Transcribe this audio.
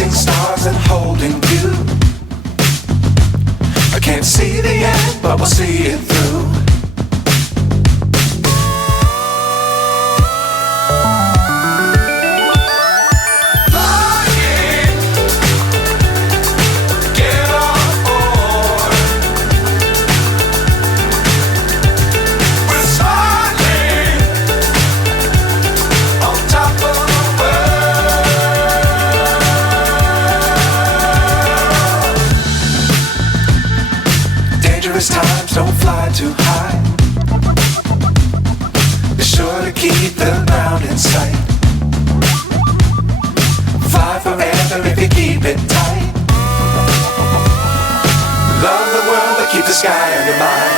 chasing stars and holding you. I can't see the end, but we'll see it through. Times don't fly too high. Be sure to keep the ground in sight. Fly forever if you keep it tight. Love the world, but keep the sky on your mind.